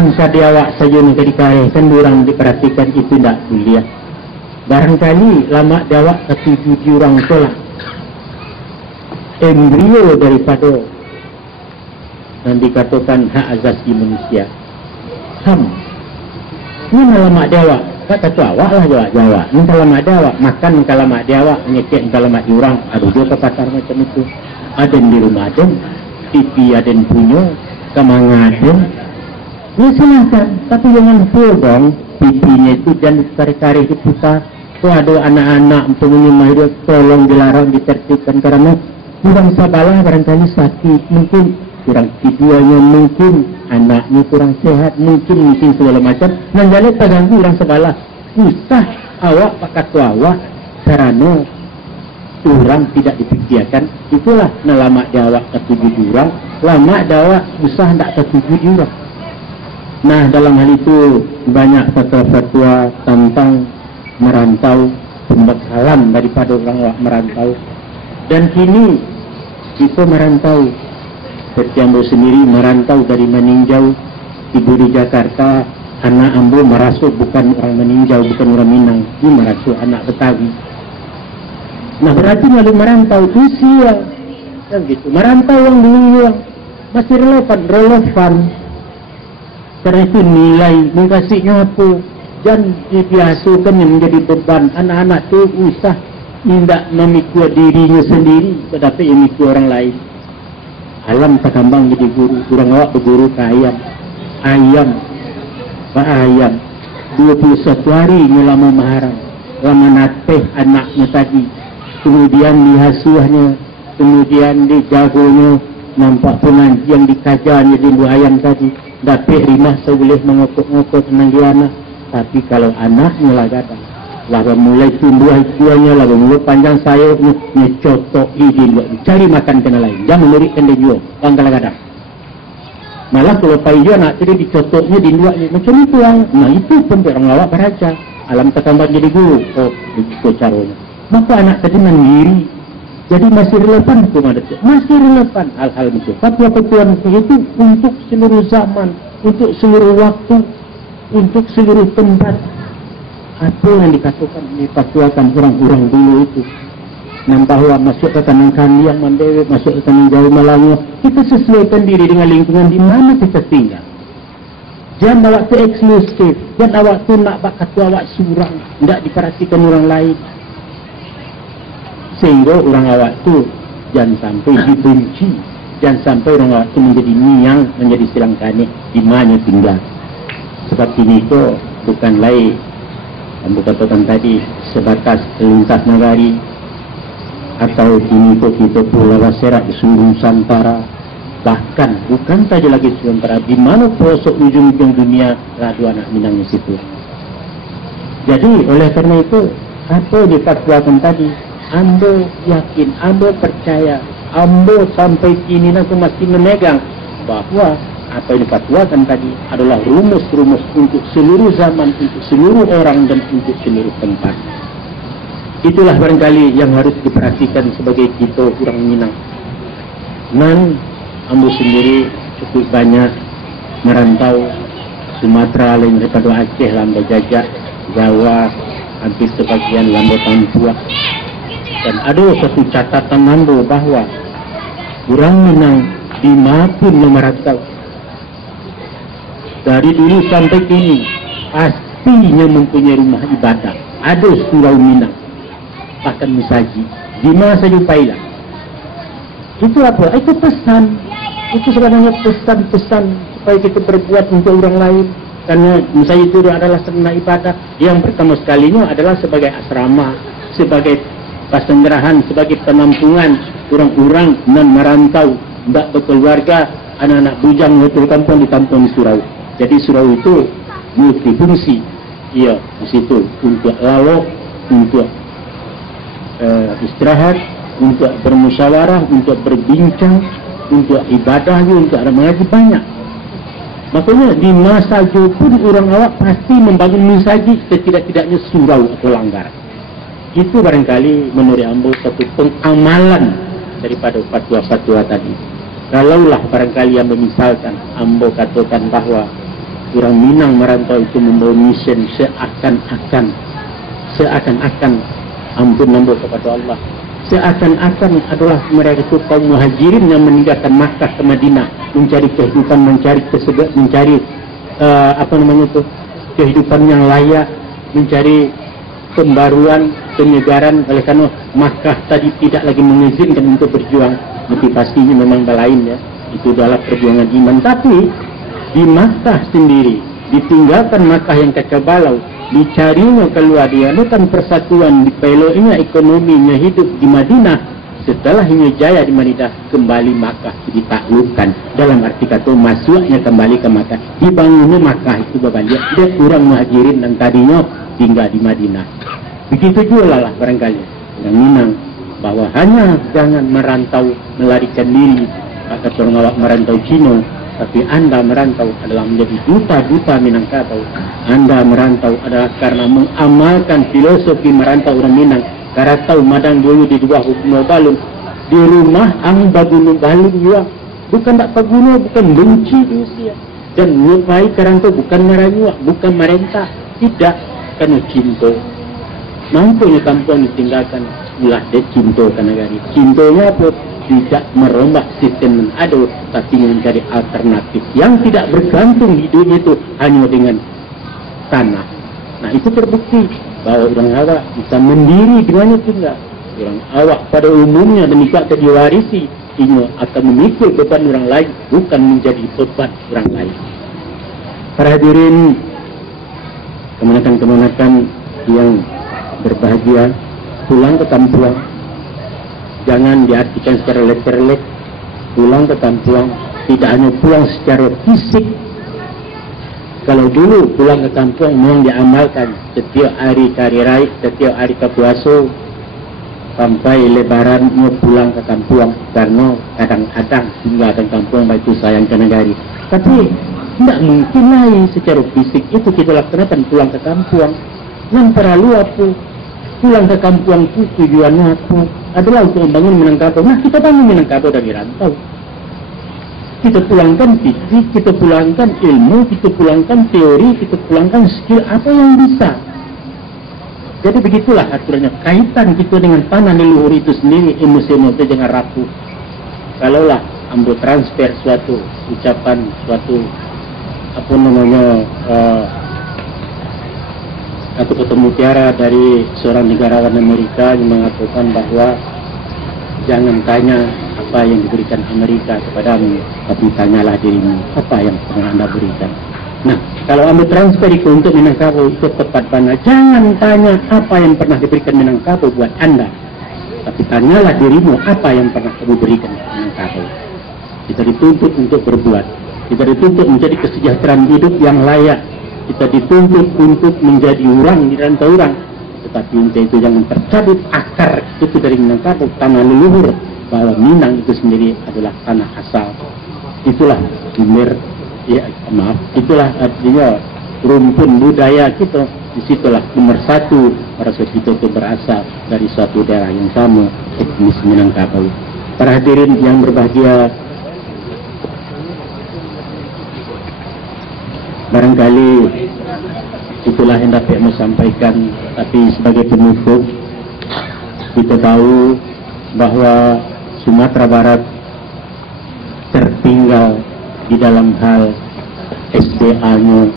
nang sadiawak saja ni kadikare kan orang diperhatikan itu tidak kuliah. Barangkali lama dawak ketujuh orang itulah embrio daripada yang dikatakan hak asasi manusia. HAM. Ini lama dawak. Kata tu awak lah jawab. Ini lama dawak. Makan kalau mak dawak, nyekek kalau mak diorang. Ada juga kata macam itu. Ada di rumah ada, TV ada punya, kamang ada. Ya silahkan, tapi jangan dong TV-nya itu jangan ditarik-tarik diputar. Tu ada anak-anak pengenyumah dia tolong dilarang ditertibkan karena kurang sabarlah barangkali sakit, mungkin kurang tidurnya, mungkin anaknya kurang sehat, mungkin segala macam. Dan jangan terganggu orang sabarlah. Susah awak pakai tu awak karena orang tidak dipikirkan. Itulah lama dawak ketujuh orang, lama dawak usah tak ketujuh orang. Nah dalam hal itu banyak fatwa-fatwa tentang merantau, pembekalan daripada orang merantau. Dan kini kita merantau, seperti Ambo sendiri merantau dari meninjau, ibu di Jakarta, anak Ambo merasuk bukan orang meninjau, bukan orang Minang, ini merasuk anak Betawi. Nah berarti lalu merantau usia, kan gitu. Merantau yang dulu yang masih relevan. Karena itu nilai mengkasihnya apa? Jangan dibiasakan yang menjadi beban. Anak-anak itu usah tidak memikul dirinya sendiri, tetapi memikul orang lain. Alam tak kambang jadi guru, kurang awak berguru ke ayam. Pak ayam 21 hari lama maharam, lama nateh anaknya tadi, kemudian dihasuhnya, kemudian dijagonya, nampak pengajian dikajanya di buah ayam tadi. Dapat rimah saya boleh mengokok-ngokok tentang dia anak. Tapi kalau anaknya lah gadang, lah mulai tumbuh hidupnya, lah mulai panjang sayapnya, nyecotok izin, cari makan kena lain. Jangan menurutkan dia juga, orang kadang-kadang. Malah kalau pai dia nak tadi dicotoknya, diluaknya, macam itu yang. Nah itu pun orang lawak beraja. Alam terkambang jadi guru, oh itu caranya. Maka anak tadi mandiri. Jadi masih relevan hukum adat, masih relevan hal-hal itu. Tapi ketuaan itu untuk seluruh zaman, untuk seluruh waktu, untuk seluruh tempat. Apa yang dikatakan, dipatuakan orang-orang dulu itu. Nampak masuk ke tanah kandang Mandewek, masuk ke tanah Jawa Malangu. Kita sesuaikan diri dengan lingkungan di mana kita tinggal. Jangan awak tu eksklusif, jangan awak tu nak bakat awak surang, tidak diperhatikan orang lain. Sehingga orang awak tu jangan sampai dibenci, jangan sampai orang awak tu menjadi niang, menjadi silangkane di mana tinggal. Sebab ini itu bukan lain, yang katakan tadi, sebatas lintas nagari, atau kini itu kita pulau Serak di seluruh Nusantara, bahkan bukan saja lagi Nusantara, di mana pelosok ujung-ujung dunia radu anak Minang di situ. Jadi oleh karena itu apa yang difatwakan tadi, Ambo yakin, Ambo percaya, Ambo sampai kini nanti masih memegang bahwa apa yang difatwakan tadi adalah rumus-rumus untuk seluruh zaman, untuk seluruh orang dan untuk seluruh tempat. Itulah barangkali yang harus diperhatikan sebagai kita orang Minang. Dan Ambo sendiri cukup banyak merantau Sumatera, lain daripada Aceh, Lambai Jajak, Jawa, hampir sebagian Lambai Tampuak. Dan ada satu catatan Ambo bahawa orang Minang dimanapun merantau, dari dulu sampai kini pastinya mempunyai rumah ibadah. Ada surau Minang, bahkan musaji, di mana saja upailah. Itu apa? Itu pesan. Itu sebenarnya pesan-pesan supaya kita berbuat untuk orang lain. Karena musaji itu adalah sarana ibadah. Yang pertama sekalinya adalah sebagai asrama, sebagai pasenderahan, sebagai penampungan orang-orang non merantau, tidak berkeluarga, anak-anak bujang betul kampung ditampung di surau. Jadi surau itu multifungsi. Iya, di situ untuk lalok, untuk istirahat, untuk bermusyawarah, untuk berbincang, untuk ibadah, untuk ada mengaji banyak. Makanya di masa pun orang awak pasti membangun masjid, setidak-tidaknya surau atau langgar. Itu barangkali menurut Ambo satu pengamalan daripada fatwa-fatwa tadi. Kalaulah barangkali yang memisalkan Ambo katakan bahawa orang Minang merantau itu membawa mission seakan-akan ampun kepada Allah, seakan-akan adalah mereka itu kaum muhajirin yang meninggalkan Makkah ke Madinah mencari kehidupan, mencari kehidupan yang layak, mencari pembaruan, penyegaran. Oleh karena Makkah tadi tidak lagi mengizinkan untuk berjuang, motivasinya memang lain ya, itu adalah perjuangan iman. Tapi di Makkah sendiri, ditinggalkan Makkah yang kacau balau, dicarinya keluar, diadakan persatuan, dipeloinya ekonominya hidup di Madinah. Setelahnya jaya di Madinah, kembali Makkah ditaklukkan. Dalam arti kata masuknya kembali ke Makkah, dibangunnya Makkah itu berbalik. Dia kurang muhajirin yang tadinya tinggal di Madinah. Begitu juga lah barangkali yang Minang, bahwa hanya jangan merantau melarikan diri. Kata orang awak merantau Cina, tapi Anda merantau adalah menjadi duta-duta Minangkabau. Anda merantau adalah karena mengamalkan filosofi merantau orang Minang. Karena tahu madang dulu di dua hukum balung di rumah ang bagunu balung juga bukan tak pagunu, bukan benci usia dan nyupai karantau bukan meranyuak, bukan merentah, tidak, karena cinta. Mampunya kampung ditinggalkan ulah dia cinta ke negara. Cintanya apa? Tidak merombak sistem yang ada, tapi mencari alternatif yang tidak bergantung hidupnya itu hanya dengan tanah. Nah, itu terbukti bahwa orang awak bisa mendiri dengannya tinggal. Orang awak pada umumnya demikian diwarisi, ini akan memikul beban orang lain, bukan menjadi beban orang lain. Para hadirin, kemenakan-kemenakan yang berbahagia, pulang ke kampung. Jangan diartikan secara literal. Pulang ke kampung tidak hanya pulang secara fisik. Kalau dulu pulang ke kampung memang diamalkan setiap hari kari raya, setiap hari kepuasa sampai lebaran mau pulang ke kampung, karena kadang-kadang tinggalkan kampung itu sayang ke negari. Tapi tidak mungkin lagi secara fisik itu kita laksanakan pulang ke kampung. Yang perlu apa? Pulang ke kampung itu tujuannya apa? Adalah untuk membangun Minangkabau. Nah, kita bangun Minangkabau dari rantau. Kita pulangkan fisik, kita pulangkan ilmu, kita pulangkan teori, kita pulangkan skill apa yang bisa. Jadi begitulah aturannya. Kaitan kita dengan tanah leluhur itu sendiri, emosional itu jangan rapuh. Kalaulah ambil transfer suatu ucapan, suatu atau ketemu tiara dari seorang negarawan Amerika yang mengatakan bahwa jangan tanya apa yang diberikan Amerika kepadamu, tapi tanyalah dirimu, apa yang pernah Anda berikan. Nah, kalau ambil transfer itu untuk Minangkabau itu tepat banget. Jangan tanya apa yang pernah diberikan Minangkabau buat Anda, tapi tanyalah dirimu, apa yang pernah kamu berikan Minangkabau. Kita dituntut untuk berbuat, kita dituntut menjadi kesejahteraan hidup yang layak, kita dituntut untuk menjadi orang di rantau orang. Tetapi itu jangan tercabut akar itu dari Minangkabau, tanah leluhur, bahwa Minang itu sendiri adalah tanah asal. Itulah itulah artinya rumpun budaya kita. Disitulah nomor satu para kita itu berasal dari suatu daerah yang sama, etnis Minangkabau. Para hadirin yang berbahagia, barangkali itulah yang dapat saya sampaikan. Tapi sebagai penutup, kita tahu bahwa Sumatera Barat tertinggal di dalam hal SDA-nya